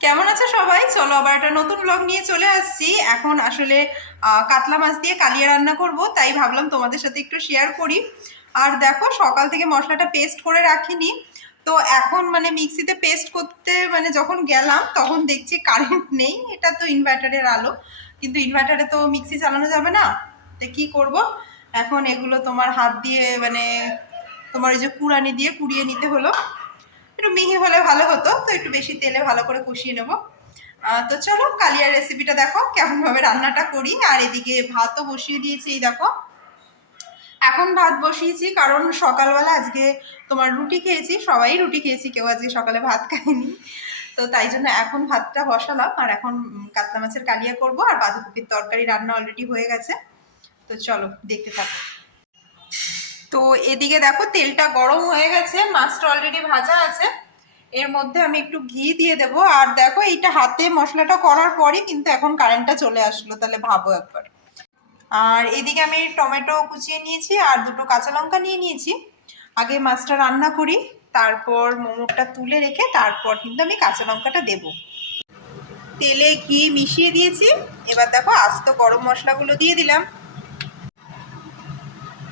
কেমন আছে সবাই? চলো আবার একটা নতুন ব্লগ নিয়ে চলে আসছি। এখন আসলে কাতলা মাছ দিয়ে কালিয়া রান্না করব, তাই ভাবলাম তোমাদের সাথে একটু শেয়ার করি। আর দেখো, সকাল থেকে মশলাটা পেস্ট করে রাখিনি। তো এখন মানে মিক্সিতে পেস্ট করতে মানে যখন গেলাম, তখন দেখছি কারেন্ট নেই, এটা তো ইনভার্টারের আলো। কিন্তু ইনভার্টারে তো মিক্সি চালানো যাবে না। তো কী করব? এখন এগুলো তোমার হাত দিয়ে মানে তোমার ওই যে কুড়ানি দিয়ে কুড়িয়ে নিতে হলো। একটু মিহি হলে ভালো হতো, তো একটু বেশি তেলে ভালো করে কষিয়ে নেব। তো চলো, কালিয়ার রেসিপিটা দেখো, কেমনভাবে রান্নাটা করি। আর এদিকে ভাতও বসিয়ে দিয়েছি, এই দেখো। এখন ভাত বসিয়েছি, কারণ সকালবেলা আজকে তোমার রুটি খেয়েছি, সবাই রুটি খেয়েছি, কেউ আজকে সকালে ভাত খায়নি। তো তাই জন্য এখন ভাতটা বসালাম, আর এখন কাতলা মাছের কালিয়া করব, আর বাঁধাকপির তরকারি রান্না অলরেডি হয়ে গেছে। তো চলো, দেখতে থাকো। তো এদিকে দেখো তেলটা গরম হয়ে গেছে, মাছটা অলরেডি ভাজা আছে। এর মধ্যে আমি একটু ঘি দিয়ে দেবো। আর দেখো এইটা হাতে মশলাটা করার পরই কিন্তু এখন কারেন্টটা চলে আসলো, তাহলে ভাবো একবার। আর এদিকে আমি টমেটো কুচিয়ে নিয়েছি, আর দুটো কাঁচা লঙ্কা নিয়ে নিয়েছি। আগে মাছটা রান্না করি, তারপর মোমোটা তুলে রেখে তারপর কিন্তু আমি কাঁচা লঙ্কাটা দেবো। তেলে ঘি মিশিয়ে দিয়েছি, এবার দেখো আস্ত গরম মশলাগুলো দিয়ে দিলাম।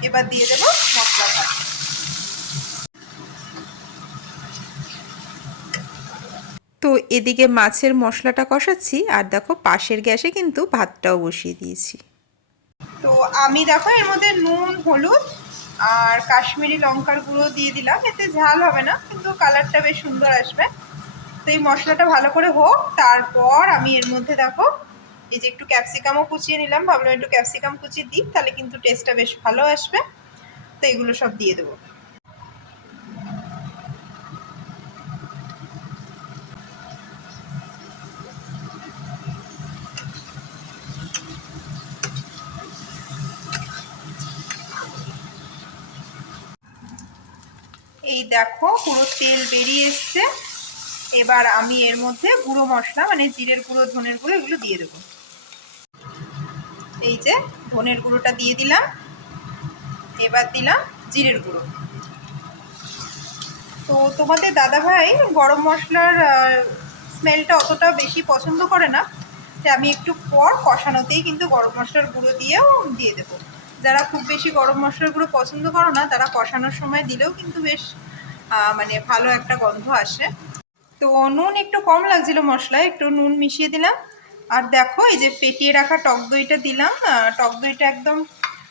এবার দিয়ে দেবো মশলাটা তো এদিকে মাছের মশলাটা কষাচ্ছি, আর দেখো পাশের গ্যাসে কিন্তু ভাতটাও বসিয়ে দিয়েছি। তো আমি দেখো এর মধ্যে নুন, হলুদ আর কাশ্মীরি লঙ্কার গুঁড়ো দিয়ে দিলাম, এতে ঝাল হবে না, কিন্তু কালারটা বেশ সুন্দর আসবে। তো এই মশলাটা ভালো করে হোক, তারপর আমি এর মধ্যে দেখো এই যে একটু ক্যাপসিকামও কুচিয়ে নিলাম, ভাবলাম একটু ক্যাপসিকাম কুচিয়ে দিই, তাহলে কিন্তু টেস্টটা বেশ ভালো আসবে। তো এগুলো সব দিয়ে দেবো। দেখো, পুরো তেল বেরিয়ে এসছে। এবার আমি এর মধ্যে গুঁড়ো মশলা মানে জিরের গুঁড়ো, ধনের গুঁড়ো এগুলো দিয়ে দেবো। এই যে ধনের গুঁড়োটা দিয়ে দিলাম। এবার দিলাম জিরের গুঁড়ো। তো তোমাদের দাদা ভাই গরম মশলার স্মেলটা অতটা বেশি পছন্দ করে না। যে আমি একটু পর কষানোতেই কিন্তু গরম মশলার গুঁড়ো দিয়েও দিয়ে দেবো। যারা খুব বেশি গরম মশলার গুঁড়ো পছন্দ করো না, তারা কষানোর সময় দিলেও কিন্তু বেশ মানে ভালো একটা গন্ধ আসে। তো নুন একটু কম লাগছিল মশলায়, একটু নুন মিশিয়ে দিলাম। আর দেখো, এই যে ফেটিয়ে রাখা টক দইটা দিলাম টক দইটা একদম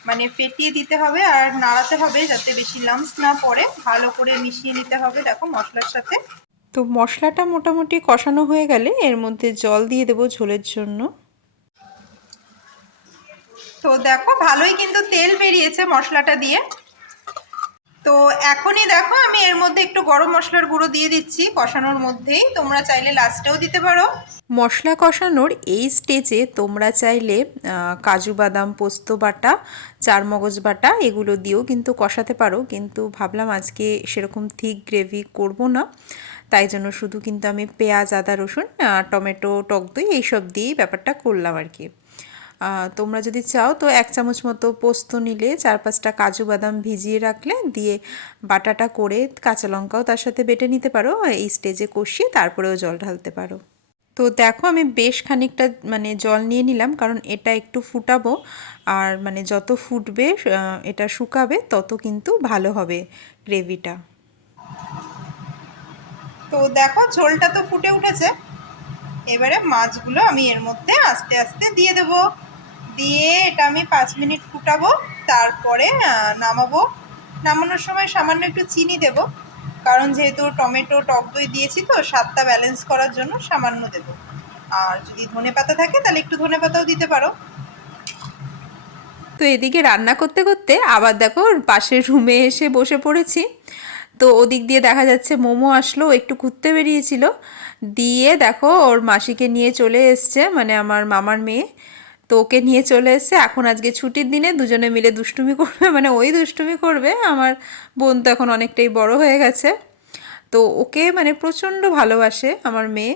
মানে ফেটিয়ে দিতে হবে আর নাড়াতে হবে যাতে বেশি লামস না পড়ে। ভালো করে মিশিয়ে নিতে হবে দেখো মশলার সাথে। তো মশলাটা মোটামুটি কষানো হয়ে গেলে এর মধ্যে জল দিয়ে দেবো ঝোলের জন্য। তো দেখো, ভালোই কিন্তু তেল বেরিয়েছে মশলাটা দিয়ে। তো এখনই দেখো, আমি এর মধ্যে একটু গরম মশলার গুঁড়ো দিয়ে দিচ্ছি কষানোর মধ্যেই। তোমরা চাইলে লাস্টেও দিতে পারো। মশলা কষানোর এই স্টেজে তোমরা চাইলে কাজু বাদাম, পোস্ত বাটা, চারমগজ বাটা এগুলো দিয়েও কিন্তু কষাতে পারো। কিন্তু ভাবলাম আজকে সেরকম থিক গ্রেভি করব না। তাই জন্য শুধু কিন্তু আমি পেঁয়াজ, আদা, রসুন টমেটো, টক দই এইসব দিয়েই ব্যাপারটা করলাম আর কি। তোমরা যদি চাও তো এক চামচ মতো পোস্ত নিলে, চার পাঁচটা কাজু বাদাম ভিজিয়ে রাখলে, দিয়ে বাটাটা করে কাঁচা লঙ্কাও তার সাথে বেটে নিতে পারো, এই স্টেজে কষিয়ে তারপরেও জল ঢালতে পারো। তো দেখো আমি বেশ খানিকটা মানে জল নিয়ে নিলাম, কারণ এটা একটু ফুটাবো, আর মানে যত ফুটবে এটা শুকাবে, তত কিন্তু ভালো হবে গ্রেভিটা। তো দেখো ঝোলটা তো ফুটে উঠেছে, এবারে মাছগুলো আমি এর মধ্যে আস্তে আস্তে দিয়ে দেবো। দিয়ে এটা আমি পাঁচ মিনিট ফুটাবো, তারপরে নামাবো। নামানোর সময় সামান্য একটু চিনি দেব, কারণ যেহেতু টমেটো, টক দই দিয়েছি তো, স্বাদটা ব্যালেন্স করার জন্য সামান্য দেব। আর যদি ধনে পাতা থাকে, তাহলে একটু ধনে পাতাও দিতে পারো। তো এদিকে রান্না করতে করতে আবার দেখো, পাশের রুমে এসে বসে পড়েছি। তো ওদিক দিয়ে দেখা যাচ্ছে মোমো আসলো, একটু ঘুরতে বেরিয়েছিল। দিয়ে দেখো, ওর মাসিকে নিয়ে চলে এসছে মানে আমার মামার মেয়ে। তো ওকে নিয়ে চলে এসছে। এখন আজকে ছুটির দিনে দুজনে মিলে দুষ্টুমি করবে মানে ওই দুষ্টুমি করবে। আমার বোন তো এখন অনেকটাই বড় হয়ে গেছে। তো ওকে মানে প্রচণ্ড ভালোবাসে আমার মেয়ে।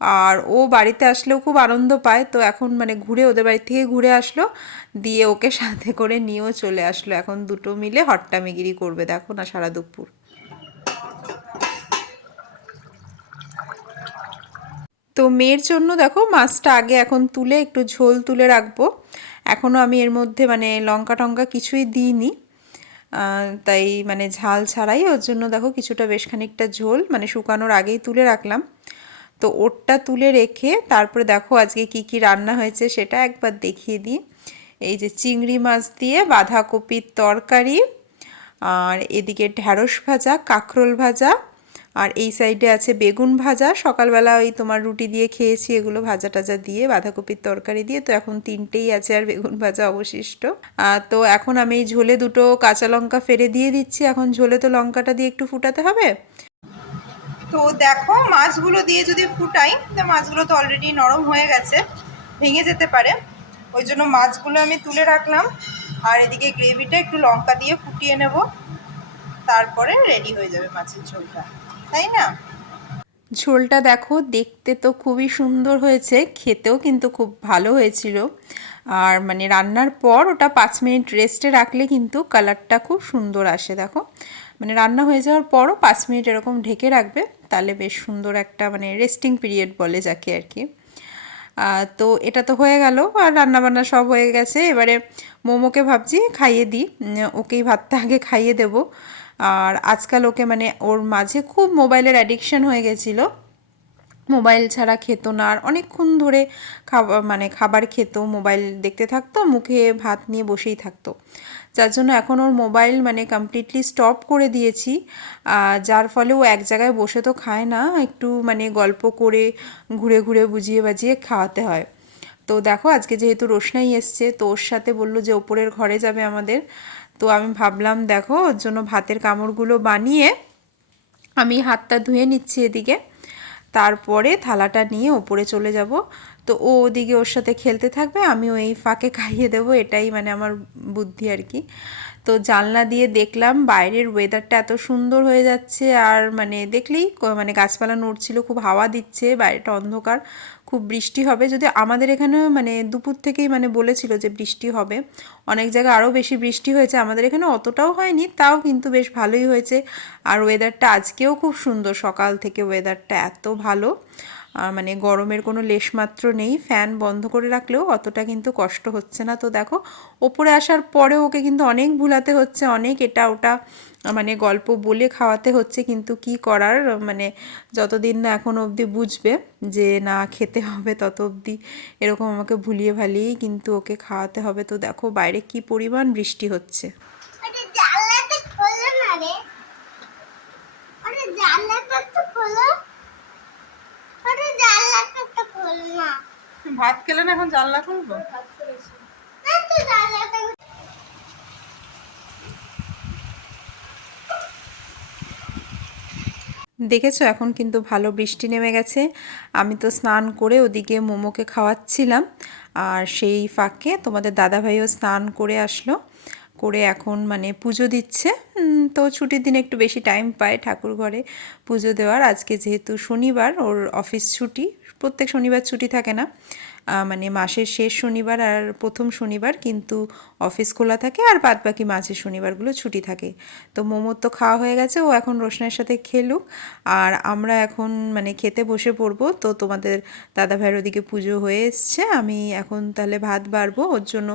আর ও বাড়িতে আসলেও খুব আনন্দ পায়। তো এখন মানে ঘুরে ওদের বাড়ি থেকে ঘুরে আসলো। দিয়ে ওকে সাথে করে নিয়েও চলে আসলো। এখন দুটো মিলে হট্টামিগিরি করবে। দেখো না সারা দুপুর। তো মেয়ের জন্য দেখো মাছটা আগে এখন তুলে একটু ঝোল তুলে রাখব। এখনও আমি এর মধ্যে মানে লঙ্কা টঙ্কা কিছুই দিইনি। তাই মানে ঝাল ছাড়াই ওর জন্য দেখো কিছুটা বেশ খানিকটা ঝোল মানে শুকানোর আগেই তুলে রাখলাম। তো ওরটা তুলে রেখে তারপরে দেখো আজকে কি কি রান্না হয়েছে সেটা একবার দেখিয়ে দিই। এই যে চিংড়ি মাছ দিয়ে বাঁধাকপির তরকারি, আর এদিকে ঢ্যাঁড়স ভাজা, কাঁকরোল ভাজা আর এই সাইডে আছে বেগুন ভাজা। সকালবেলা ওই তোমার রুটি দিয়ে খেয়েছি, এগুলো ভাজা টাজা দিয়ে, বাঁধাকপির তরকারি দিয়ে। তো এখন তিনটেই আছে আর বেগুন ভাজা অবশিষ্ট। তো এখন আমি এই ঝোলে দুটো কাঁচা লঙ্কা ফেলে দিয়ে দিচ্ছি। এখন ঝোলে তো লঙ্কাটা দিয়ে একটু ফুটাতে হবে। তো দেখো, মাছগুলো দিয়ে যদি ফুটাই, তো মাছগুলো তো অলরেডি নরম হয়ে গেছে, ভেঙে যেতে পারে। ওই জন্য মাছগুলো আমি তুলে রাখলাম। আর এদিকে গ্রেভিটা একটু লঙ্কা দিয়ে ফুটিয়ে নেব। তারপরে রেডি হয়ে যাবে মাছের ঝোলটা। তাই না? ঝোলটা দেখো, দেখতে তো খুবই সুন্দর হয়েছে, খেতেও কিন্তু খুব ভালো হয়েছিল। আর মানে রান্নার পর ওটা পাঁচ মিনিট রেস্টে রাখলে কিন্তু কালারটা খুব সুন্দর আসে, দেখো। মানে রান্না হয়ে যাওয়ার পরও পাঁচ মিনিট এরকম ঢেকে রাখবে, তাহলে বেশ সুন্দর একটা মানে রেস্টিং পিরিয়ড বলে যাকে আর কি। তো এটা তো হয়ে গেল, আর রান্নাবান্না সব হয়ে গেছে। এবারে মোমোকে ভাবছি, খাইয়ে দিই। ওকেই ভাতটা আগে খাইয়ে দেব। আর আজকাল ওকে মানে ওর মাঝে খুব মোবাইলের অ্যাডিকশন হয়ে গেছিল। মোবাইল ছাড়া খেত না আর অনেকক্ষণ ধরে খাবার মানে খাবার খেত মোবাইল দেখতে থাকতো, মুখে ভাত নিয়ে বসেই থাকতো। যার জন্য এখন ওর মোবাইল মানে কমপ্লিটলি স্টপ করে দিয়েছি। যার ফলে ও এক জায়গায় বসে তো খায় না, একটু মানে গল্প করে ঘুরে ঘুরে বুঝিয়ে বাজিয়ে খাওয়াতে হয়। তো দেখো, আজকে যেহেতু রোশনাই এসছে, তো ওর সাথে বলল যে ওপরের ঘরে যাবে আমাদের। তো আমি ভাবলাম, দেখো, ওর জন্য ভাতের কামড়গুলো বানিয়ে আমি হাতটা ধুয়ে নিচ্ছি এদিকে। তারপরে থালাটা নিয়ে ওপরে চলে যাব। তো ও ওদিকে ওর সাথে খেলতে থাকবে আমি ওই ফাঁকে খাইয়ে দেবো, এটাই মানে আমার বুদ্ধি আর কি। তো জানলা দিয়ে দেখলাম বাইরের ওয়েদারটা এত সুন্দর হয়ে যাচ্ছে, আর মানে দেখলেই মানে গাছপালা নড়ছিল, খুব হাওয়া দিচ্ছে, বাইরেটা অন্ধকার। খুব বৃষ্টি হবে। যদি আমাদের এখানে মানে দুপুর থেকেই মানে বলেছিল যে বৃষ্টি হবে, অনেক জায়গায় আরও বেশি বৃষ্টি হয়েছে, আমাদের এখানে অতটাও হয়নি, তাও কিন্তু বেশ ভালোই হয়েছে। আর ওয়েদারটা আজকেও খুব সুন্দর, সকাল থেকে ওয়েদারটা এত ভালো। মানে গরমের কোনো লেশমাত্র নেই ফ্যান বন্ধ করে রাখলেও অতটা কিন্তু কষ্ট হচ্ছে না। তো দেখো, ওপরে আসার পরে ওকে কিন্তু অনেক ভুলাতে হচ্ছে, অনেক এটা ওটা মানে গল্প বলে খাওয়াতে হচ্ছে, কিন্তু কি করার? মানে যতদিন না এখন অবধি বুঝবে যে না খেতে হবে তত অবধি এরকম আমাকে ভুলিয়ে ভালিয়েই কিন্তু ওকে খাওয়াতে হবে। তো দেখো, বাইরে কি পরিমাণ বৃষ্টি হচ্ছে। জানলাটা খোলো না রে। জানলাটা তো খোলো ওটা জানলাটা তো খোলো না ভাত খেলে না এখন জানলা খুলবো? না তো জানলাটা দেখেছ এখন কিন্তু ভালো বৃষ্টি নেমে গেছে। আমি তো স্নান করে ওদিকে মোমোকে খাওয়াচ্ছিলাম। আর সেই ফাঁকে তোমাদের দাদাভাইও স্নান করে আসলো। করে এখন মানে পুজো দিচ্ছে। তো ছুটির দিনে একটু বেশি টাইম পায় ঠাকুর ঘরে পুজো দেওয়ার। আজকে যেহেতু শনিবার, ওর অফিস ছুটি। প্রত্যেক শনিবার ছুটি থাকে না। মানে মাসের শেষ শনিবার আর প্রথম শনিবার কিন্তু অফিস খোলা থাকে আর বাদ বাকি মাঝের শনিবারগুলো ছুটি থাকে। তো মোমোর তো খাওয়া হয়ে গেছে, ও এখন রোশনের সাথে খেলুক। আর আমরা এখন মানে খেতে বসে পড়ব। তো তোমাদের দাদা ভাইয়ের ওদিকে পুজো হয়ে এসছে। আমি এখন তাহলে ভাত বাড়বো। ওর জন্য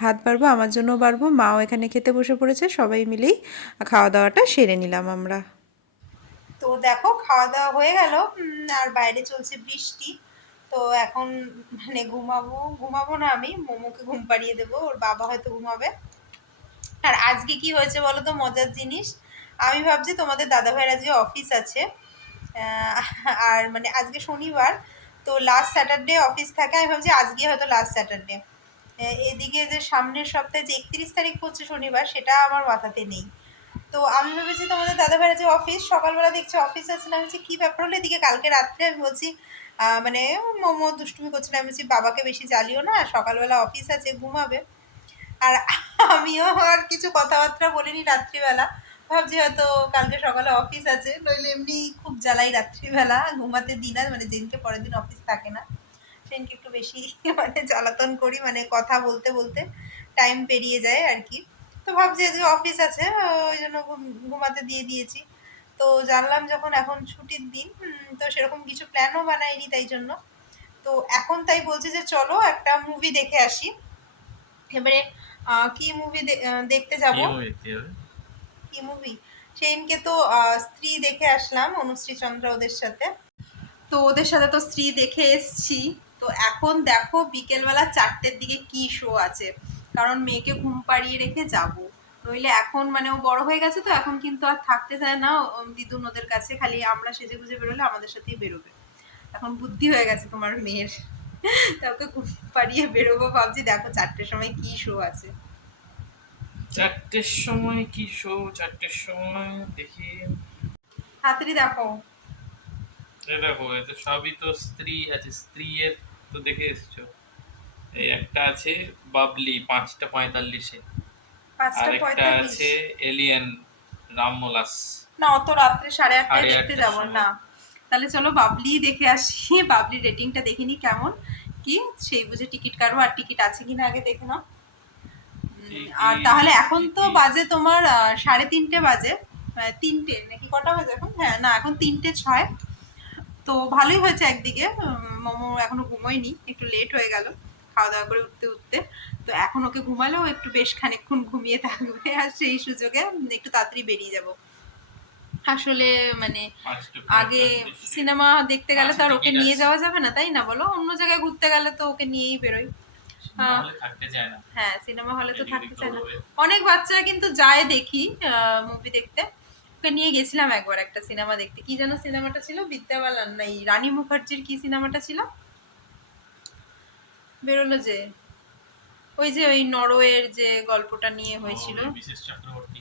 ভাত বাড়বো, আমার জন্য বাড়বো, মাও এখানে খেতে বসে পড়েছে, সবাই মিলেই খাওয়া দাওয়াটা সেরে নিলাম আমরা। তো দেখো খাওয়া দাওয়া হয়ে গেল আর বাইরে চলছে বৃষ্টি। তো এখন মানে ঘুমাবো ঘুমাবো না আমি, মোমোকে ঘুম পাড়িয়ে দেবো, ওর বাবা হয়তো ঘুমাবে। আর আজকে কি হয়েছে বলো তো, মজার জিনিস? আমি ভাবছি তোমাদের দাদা ভাইয়ের আজকে অফিস আছে আর মানে আজকে শনিবার, তো লাস্ট স্যাটারডে অফিস থাকে, আমি ভাবছি আজকে হয়তো লাস্ট স্যাটারডে এদিকে যে সামনের সপ্তাহে যে একত্রিশ তারিখ পড়ছে শনিবার, সেটা আমার মাথাতে নেই। তো আমি ভেবেছি তোমাদের দাদা ভাইয়ের যে অফিস, সকালবেলা দেখছি অফিস আছে, না বলছি কী ব্যাপার হলো? এদিকে কালকে রাত্রে আমি বলছি মানে মোমো দুষ্টুমি করছিল, আমি বলছি, বাবাকে বেশি জ্বালিও না, সকালবেলা অফিস আছে, ঘুমাবে। আর আমিও আর কিছু কথাবার্তা বলিনি রাত্রিবেলা। ভাবছি হয়তো কালকে সকালে অফিস আছে, নইলে এমনি খুব জ্বালাই রাত্রিবেলা, ঘুমাতে দিই না মানে যেদিনকে পরের দিন অফিস থাকে না। সেদিনকে একটু বেশি মানে জ্বালাতন করি মানে কথা বলতে বলতে টাইম পেরিয়ে যায় আর কি। তো ভাবছি আজকে অফিস আছে ওই জন্য ঘুমাতে দিয়ে দিয়েছি। তো জানলাম যখন এখন ছুটির দিন তো সেরকম কিছু প্ল্যানও বানাইনি তাই জন্য। তো এখন তাই বলছে যে চলো একটা মুভি দেখে আসি। এবারে কি মুভি দেখতে যাব? কি মুভি সেদিনকে তো স্ত্রী দেখে আসলাম অনুশ্রী চন্দ্র ওদের সাথে। তো ওদের সাথে তো স্ত্রী দেখে এসছি। তো এখন দেখো বিকেলবেলা চারটের দিকে কি শো আছে। কারণ মেয়েকে ঘুম পাড়িয়ে রেখে যাব। নইলে এখন মানে ও বড় হয়ে গেছে তো এখন কিন্তু আর থাকতে চায় না। দিদুন ওদের কাছে খালি আমরা সেজে গুজে বেরোলে আমাদের সাথেই বেরোবে। এখন বুদ্ধি হয়ে গেছে তোমার মেয়ের। তা ওকে ঘুম পাড়িয়ে বেরোবো ভাবছি। দেখো চারটের সময় কি শো আছে। চারটের সময় কি শো চারটের সময় দেখি। তাড়াতাড়ি দেখো। দেখো এ তো সবই তো স্ত্রী আছে। স্ত্রী এর তো দেখে এসছো। এই একটা আছে বাবলি পাঁচটা পঁয়তাল্লিশে। আর একটা আছে এলিয়েন রামমোলাস না অত রাত্রে সাড়ে আটটায় দেখতে যাব। না। তাহলে চলো বাবলি দেখে আসি। বাবলি রেটিংটা দেখে নি কেমন। কি? সেই বুঝে টিকিট কাটবো। আর টিকিট আছে কিনা আগে দেখে নাও। আর তাহলে এখন তো। বাজে তোমার সাড়ে তিনটে বাজে। আহ, তিনটে নাকি কটা বাজে এখন? হ্যাঁ না এখন তিনটে ছয়। তো ভালোই হয়েছে একদিকে। মোমো এখনও ঘুমোয়নি একটু লেট হয়ে গেল খাওয়া দাওয়া করে উঠতে উঠতে। তো এখন ওকে ঘুমালেও একটু বেশ খানিকক্ষণ ঘুমিয়ে থাকবে আর সেই সুযোগে একটু তাড়াতাড়ি বেরিয়ে যাব। আসলে মানে আগে সিনেমা দেখতে গেলে তো আর ওকে নিয়ে যাওয়া যাবে না তাই না বলো? অন্য জায়গায় ঘুরতে গেলে তো ওকে নিয়েই বেরোই। হ্যাঁ সিনেমা হলে তো থাকতে চায় না। অনেক বাচ্চারা কিন্তু যায় দেখি মুভি দেখতে। ওকে নিয়ে গেছিলাম একবার একটা সিনেমা দেখতে। কি যেন সিনেমাটা ছিল? বিদ্যাবালান না এই রানী মুখার্জির কি সিনেমাটা ছিল? বেরোলো যে ওই যে ওই নরওয়ের যে গল্পটা নিয়ে হয়েছিল।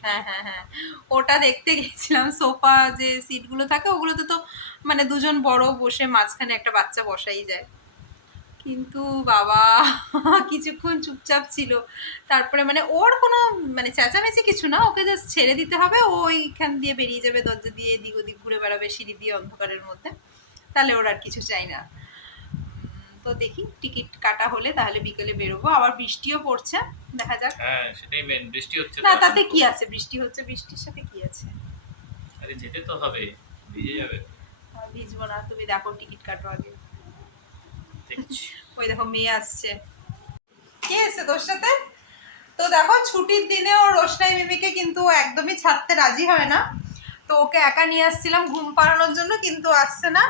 হ্যাঁ হ্যাঁ হ্যাঁ। ওটা দেখতে গেছিলাম সোফা যে সিটগুলো থাকে ওগুলোতে তো মানে দুজন বড় বসে মাঝখানে একটা বাচ্চা বসাই যায়। কিন্তু বাবা কিছুক্ষণ চুপচাপ ছিল। তারপরে মানে ওর কোনো মানে চেঁচামেচি কিছু না ওকে জাস্ট ছেড়ে দিতে হবে। ও ওইখান দিয়ে বেরিয়ে যাবে দরজা দিয়ে এদিক ওদিক ঘুরে বেড়াবে সিঁড়ি দিয়ে অন্ধকারের মধ্যে। তাহলে ওর আর কিছু চাই না। তো দেখি টিকিট কাটা হলে তাহলে বিকেলে বেরোবো। আবার বৃষ্টিও পড়ছে দেখা যাক। হ্যাঁ সেটাই মেন বৃষ্টি হচ্ছে না তাতে। কি আছে? বৃষ্টি হচ্ছে বৃষ্টির সাথে কি আছে? আরে যেতে তো হবে ভিজে যাবে। ভিজবো না তুমি দেখো টিকিট কাটো আগে। ওই দেখো মেয়ে আসছে। কে এসে তোর সাথে? তো দেখো ছুটির দিনেও রোশনাই মিমিকে কিন্তু একদমই ছাড়তে রাজি হয় না। তো ওকে একা নিয়ে আসছিলাম ঘুম পাড়ানোর জন্য কিন্তু আসছে না।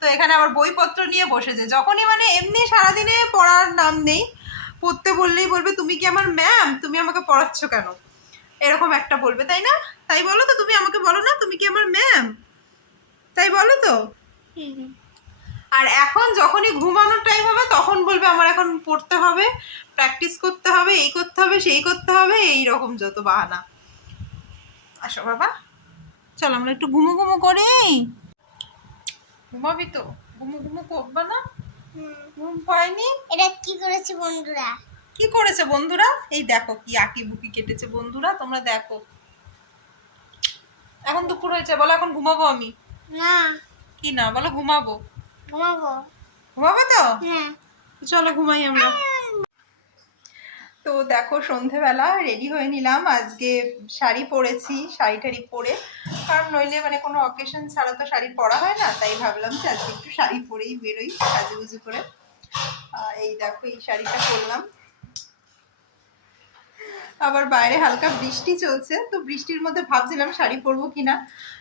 তো এখানে আবার বইপত্র নিয়ে বসেছে। যখনই মানে এমনি সারাদিনে পড়ার নাম নেই পড়তে বললেই বলবে তুমি কি আমার ম্যাম তুমি আমাকে পড়াচ্ছ কেন? এরকম একটা বলবে তাই না? তাই বলো তো তুমি আমাকে বলো না তুমি কি আমার ম্যাম তাই বলো তো? আর এখন যখনই ঘুমানোর টাইম হবে তখন বলবে আমার এখন পড়তে হবে প্র্যাকটিস করতে হবে এই করতে হবে সেই করতে হবে এই রকম যত বাহানা। আসো বাবা চলো আমরা একটু ঘুমো ঘুমো করি। ঘুমাবি তো? ঘুমো ঘুমো করবে না? ঘুম পায়নি? এটা কি করেছে বন্ধুরা? কি করেছে বন্ধুরা? এই দেখো কি আঁকি বুকি কেটেছে বন্ধুরা তোমরা দেখো। এখন দুপুর হয়েছে বলো এখন ঘুমাবো আমি? না। কি না? বলো ঘুমাবো। ঘুমাবো? ঘুমাবো তো? হ্যাঁ। চলো ঘুমাই আমরা। তো দেখো সন্ধেবেলা রেডি হয়ে নিলাম। আজকে শাড়ি পরেছি শাড়ি টাড়ি পরে। কারণ নইলে মানে কোনো অকেশন ছাড়া তো শাড়ি পরা হয় না তাই ভাবলাম যে আজকে একটু শাড়ি পরেই বেরোই সাজুগুজু করে। এই দেখো এই শাড়িটা পরলাম। আবার বাইরে হালকা বৃষ্টি চলছে তো বৃষ্টির মধ্যে ভাবছিলাম শাড়ি পরবো কিনা।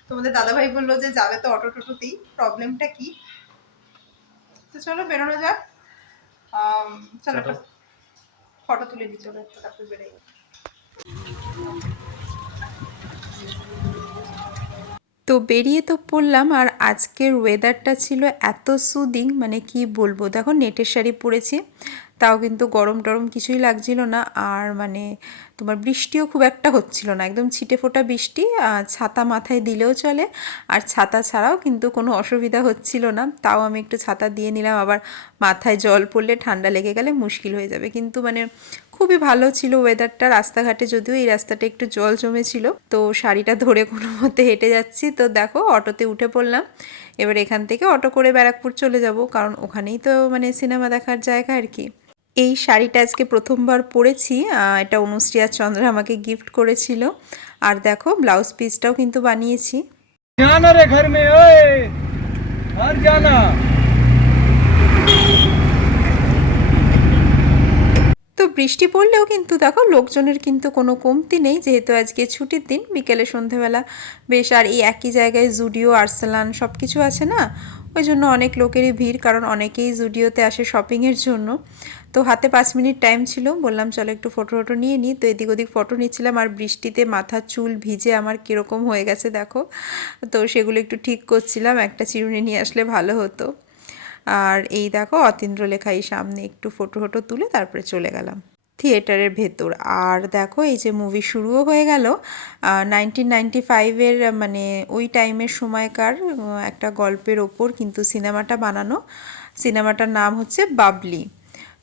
তোমাদের দাদাভাই বলল যে যাবে তো অটো টোটোতেই প্রবলেমটা কি? তো চলো বেরোনো যাক। চলো চলো। ফটো তুলে দিই চলো একটা তারপর বেরোই। তো বেরিয়ে তো পড়লাম আর আজকের ওয়েদারটা ছিল এত সুদিং মানে কি বলব? দেখো নেটের শাড়ি পরেছি তাও কিন্তু গরম টরম কিছুই লাগছিল না আর মানে তোমার বৃষ্টিও খুব একটা হচ্ছিল না। একদম ছিটে ফোটা বৃষ্টি ছাতা মাথায় দিলেও চলে, আর ছাতা ছাড়াও কিন্তু কোনো অসুবিধা হচ্ছিল না। তাও আমি একটু ছাতা দিয়ে নিলাম, আবার মাথায় জল পড়লে ঠান্ডা লেগে গেলে মুশকিল হয়ে যাবে। কিন্তু মানে খুবই ভালো ছিল ওয়েদারটা রাস্তাঘাটে, যদিও এই রাস্তাটা একটু জল জমেছিল। তো শাড়িটা ধরে কোনো মতে হেঁটে যাচ্ছি। তো দেখো, অটোতে উঠে পড়লাম। এবার এখান থেকে অটো করে ব্যারাকপুর চলে যাব, কারণ ওখানেই তো মানে সিনেমা দেখার জায়গা আর কি। এই শাড়িটা আজকে প্রথমবার পরেছি এটা অনুশ্রী আর আমাকে গিফট করেছিল। আর দেখো ব্লাউজ পিসটাও কিন্তু বানিয়েছি। তো বৃষ্টি পড়লেও কিন্তু দেখো লোকজনের কিন্তু কোনো কমতি নেই যেহেতু আজকে ছুটির দিন বিকেলে সন্ধেবেলা। বেশ আর এই একই জায়গায় জুডিও আর্সেলান সব কিছু আছে না? ওই জন্য অনেক লোকেরই ভিড়, কারণ অনেকেই জুডিওতে আসে শপিংয়ের জন্য। তো হাতে পাঁচ মিনিট টাইম ছিল, বললাম চলো একটু ফটো ফটো নিয়ে নিই। তো এদিক ওদিক ফটো নিচ্ছিলাম, আর বৃষ্টিতে মাথার চুল ভিজে আমার কীরকম হয়ে গেছে দেখো। তো সেগুলো একটু ঠিক করছিলাম, একটা চিরুনি নিয়ে আসলে ভালো হতো। আর এই দেখো অতীন্দ্র লেখা এই সামনে একটু ফটো ফটো তুলে তারপরে চলে গেলাম। থিয়েটারের ভেতর। আর দেখো, এই যে মুভি শুরুও হয়ে গেল নাইনটিন নাইনটি ফাইভের মানে ওই টাইমের সময়কার একটা গল্পের ওপর কিন্তু সিনেমাটা বানানো। সিনেমাটার নাম হচ্ছে বাবলি।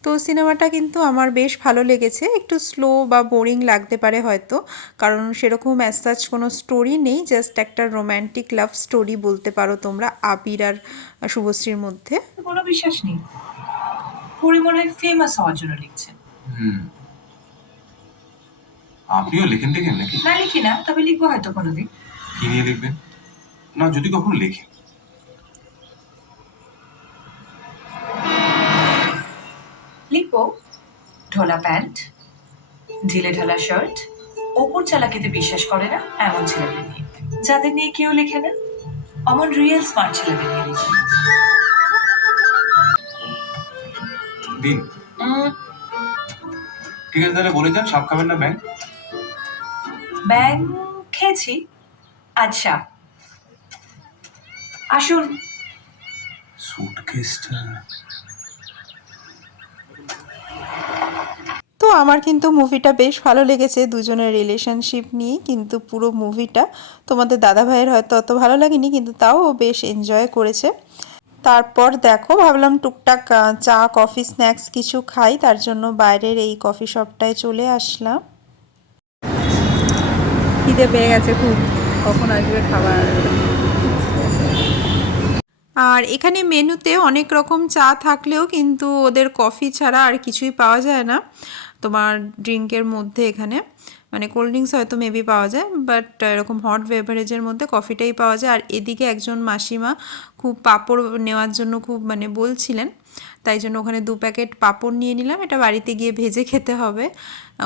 তো সিনেমাটা কিন্তু আমার বেশ ভালো লেগেছে। একটু স্লো বা বোরিং লাগতে পারে হয়তো, কারণ সেরকম অ্যাজ কোনো স্টোরি নেই জাস্ট একটা রোম্যান্টিক লাভ স্টোরি বলতে পারো তোমরা, আবির আর শুভশ্রীর মধ্যে। কোনো বিশ্বাস নেই। পরি মনে হয় ফেমাস হওয়ার জন্য লিখছেন। হুম আপনিও লেখেন টেখেন নাকি? না লিখি না তবে লিখব হয়তো কোনোদিন। কি নিয়ে লিখবেন? না যদি কখনো লেখেন। লিখব ঢোলা প্যান্ট ঢিলে ঢালা শার্ট ওপর চালাকিতে বিশ্বাস করে না এমন ছেলেদের নিয়ে। যাদের নিয়ে কেউ লেখে না অমন রিয়েল স্মার্ট ছেলেদের নিয়ে। লিখি দিন ঠিক আছে তাহলে বলে যান সাপ খাবেন না ব্যাং ব্যাং খেয়েছি। আচ্ছা। আসুন। সুটকেসটা তো আমার কিন্তু মুভিটা বেশ ভালো লেগেছে দুজনের রিলেশনশিপ নিয়ে কিন্তু পুরো মুভিটা তোমাদের দাদা ভাইয়ের হয়তো অত ভালো লাগেনি কিন্তু তাও ও বেশ এনজয় করেছে। তারপর দেখো ভাবলাম টুকটাক চা কফি স্ন্যাক্স কিছু খাই তার জন্য বাইরের এই কফি শপটায় চলে আসলাম। খিদে পেয়ে গেছে খুব। কখন আসবে খাবার? আর এখানে মেনুতে অনেক রকম চা থাকলেও কিন্তু ওদের কফি ছাড়া আর কিছুই পাওয়া যায় না। তোমার ড্রিঙ্কের মধ্যে এখানে। মানে কোল্ড ড্রিঙ্কস হয়তো মেবি পাওয়া যায় বাট এরকম হট বেভারেজের মধ্যে কফিটাই পাওয়া যায়। আর এদিকে একজন মাসিমা খুব পাঁপড় নেওয়ার জন্য খুব মানে বলছিলেন, তাই জন্য ওখানে দু প্যাকেট পাঁপড় নিয়ে নিলাম, এটা বাড়িতে গিয়ে ভেজে খেতে হবে।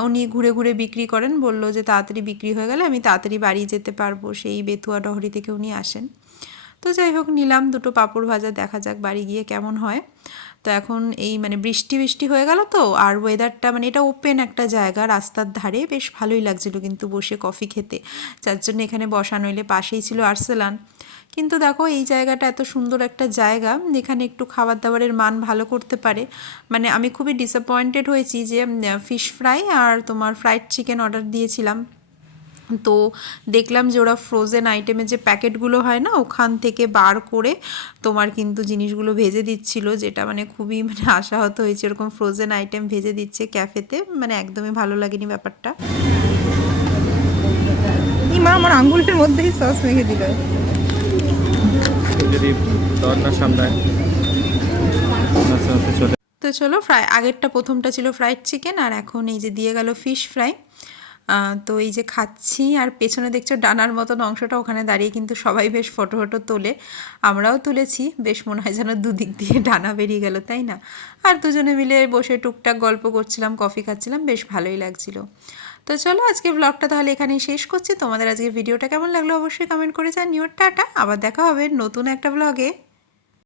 উনি ঘুরে ঘুরে বিক্রি করেন, বলল যে তাড়াতাড়ি বিক্রি হয়ে গেলে আমি তাড়াতাড়ি বাড়ি যেতে পারব, সেই বেতুয়া ডহরি থেকে উনি আসেন। তো যাই হোক, নিলাম দুটো পাঁপড় ভাজা, দেখা যাক বাড়ি গিয়ে কেমন হয়। তো এখন এই মানে বৃষ্টি বৃষ্টি হয়ে গেল তো। আর ওয়েদারটা মানে এটা ওপেন একটা জায়গা, রাস্তার ধারে। বেশ ভালোই লাগছিল কিন্তু বসে কফি খেতে। যার জন্য এখানে বসা নইলে পাশেই ছিল আর্সেলান। কিন্তু দেখো, এই জায়গাটা এত সুন্দর একটা জায়গা এখানে একটু খাবার দাবারের মান ভালো করতে পারে। মানে আমি খুবই ডিসঅ্যাপয়েন্টেড হয়েছি যে ফিশ ফ্রাই আর তোমার ফ্রাইড চিকেন অর্ডার দিয়েছিলাম। তো দেখলাম যে ওরা ফ্রোজেন আইটেমের যে প্যাকেটগুলো হয় না ওখান থেকে বার করে তোমার কিন্তু জিনিসগুলো ভেজে দিচ্ছিল যেটা মানে খুবই মানে আশাহত হয়েছে এরকম ফ্রোজেন আইটেম ভেজে দিচ্ছে ক্যাফেতে মানে একদমই ভালো লাগেনি ব্যাপারটা। মা আমার আঙ্গুলের মধ্যেই সস মেখে দিল। যদি না সামলায় নাচতে নাচতে চলে তো চলো ফ্রাই আগেরটা প্রথমটা ছিল ফ্রাইড চিকেন আর এখন এই যে দিয়ে গেল ফিশ ফ্রাই তো এই যে খাচ্ছি আর পেছনে দেখছ ডানার মতন অংশটা, ওখানে দাঁড়িয়ে কিন্তু সবাই বেশ ফটো ফটো তোলে। আমরাও তুলেছি, বেশ মনে হয় যেন দুদিক দিয়ে ডানা বেরিয়ে গেল, তাই না? আর দুজনে মিলে বসে টুকটাক গল্প করছিলাম, কফি খাচ্ছিলাম, বেশ ভালোই লাগছিল। তো চলো আজকে ব্লগটা তাহলে এখানেই শেষ করছি। তোমাদের আজকে ভিডিওটা কেমন লাগল অবশ্যই কমেন্ট করে জানিও। টাটা, আবার দেখা হবে নতুন একটা ব্লগে